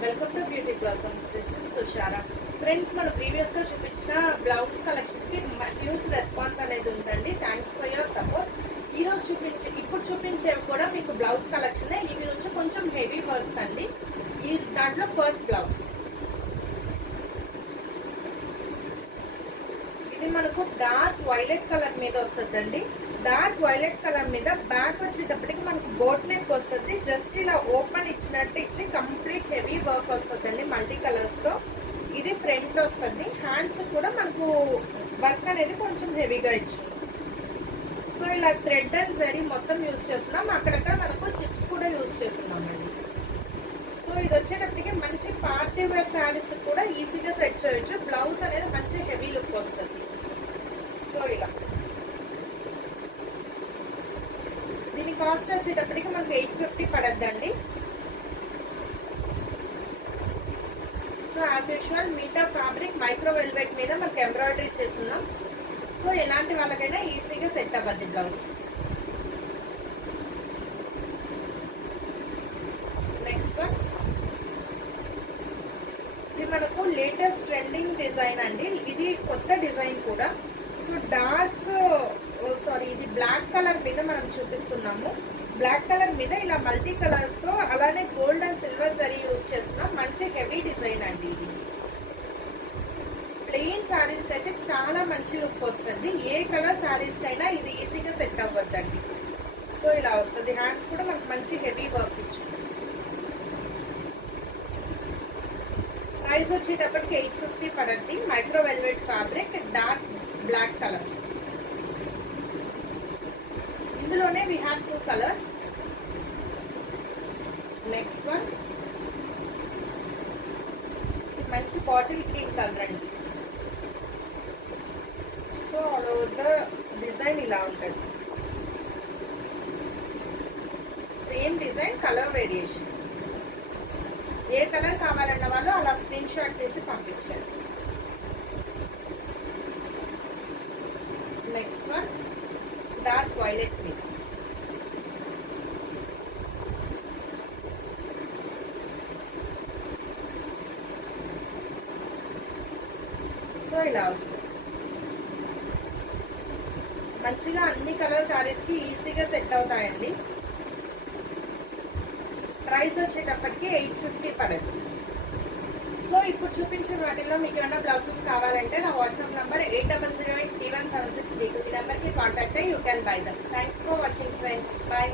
Welcome to beauty blossoms. This is Tushara. Friends, మనం previous గా చూపించిన బ్లౌజ్ కలెక్షన్ కి హ్యూజ్ రెస్పాన్స్ అనేది ఉందండి. Thanks for your support. ఈ రోజు ఇప్పుడు చూపించేవి కూడా మీకు బ్లౌజ్ కలెక్షన్. ఇవి వచ్చి కొంచెం హెవీ వర్క్స్ అండి. ఈ దాంట్లో ఫస్ట్ బ్లౌజ్ ఇది మనకు డార్క్ వైలెట్ కలర్ మీద వస్తుందండి. డార్క్ వైలెట్ కలర్ మీద బ్యాక్ వచ్చేటప్పటికి మనకు బోట్ నెక్ వస్తుంది. జస్ట్ ఇలా ఓపెన్ ఇచ్చినట్టు ఇచ్చి కంప్లీట్ హెవీ వర్క్ వస్తుందండి మల్టీ కలర్స్ తో. ఇది ఫ్రంట్ వస్తుంది. హ్యాండ్స్ కూడా మనకు వర్క్ అనేది కొంచెం హెవీగా ఇచ్చింది. సో ఇలా థ్రెడ్ అండ్ జరీ మొత్తం యూజ్ చేస్తున్నాం. అక్కడక్కడ మనకు చిప్స్ కూడా యూజ్ చేస్తున్నామండి. సో ఇది వచ్చేటప్పటికి మంచి పార్టీ వేర్ శారీస్ కూడా ఈజీగా సెట్ చేయొచ్చు. బ్లౌజ్ అనేది మంచి హెవీ లుక్ వస్తుంది. సో ఇలా దీని కాస్ట్ వచ్చేటప్పటికి మనకు 850 పడద్దండి. సో యాజ్ యూజువల్ మీటా ఫ్యాబ్రిక్ మైక్రో వెల్వెట్ మీద మనకి ఎంబ్రాయిడరీ చేస్తున్నాం. సో ఎలాంటి వాళ్ళకైనా ఈజీగా సెట్ అవ్వద్ది బ్లౌజ్. నెక్స్ట్ వన్, ఇది మనకు లేటెస్ట్ ట్రెండింగ్ డిజైన్ అండి. ఇది కొత్త డిజైన్ కూడా. సో ఇది బ్లాక్ కలర్ మీద మనం చూపిస్తున్నాము. బ్లాక్ కలర్ మీద ఇలా మల్టీ కలర్స్ తో అలానే gold and silver zari use చేస్తున్నాం. మంచి హెవీ డిజైన్ అండి. ఇది ప్లెయిన్ శారీస్ అయితే చాలా మంచి లుక్ వస్తుంది. ఏ కలర్ శారీస్ కైనా ఇది ఈజీగా సెట్ అవ్వద్దండి. సో ఇలా వస్తుంది. హ్యాండ్స్ కూడా మనకు మంచి హెవీ వర్క్ ఇచ్చింది. ప్రైస్ వచ్చేటప్పటికి 850 పడద్ది. Micro velvet fabric, dark black colour. ఇందులోనే we have 2 colours. Next one, మంచి బాటిల్ గ్రీన్ కలర్ అండి. So all over the design ఇలా ఉంటుంది. Same design, colour variation. ఏ కలర్ కావాలన్న వాళ్ళు అలా స్క్రీన్ షాట్ తీసి పంపించారు. నెక్స్ట్ వన్, డార్క్ వైలెట్ మీద. సో ఇలా వస్తుంది. మంచిగా అన్ని కలర్ శారీస్ కి ఈజీగా సెట్ అవుతాయండి. ప్రైస్ వచ్చేటప్పటికి 850 పడదు. సో ఇప్పుడు చూపించిన వాటిల్లో మీకు ఏమైనా బ్లౌజెస్ కావాలంటే నా వాట్సాప్ నంబర్ 8008317632. ఈ నెంబర్కి కాంటాక్ట్ అయ్యి you can buy them. Thanks for watching friends. Bye.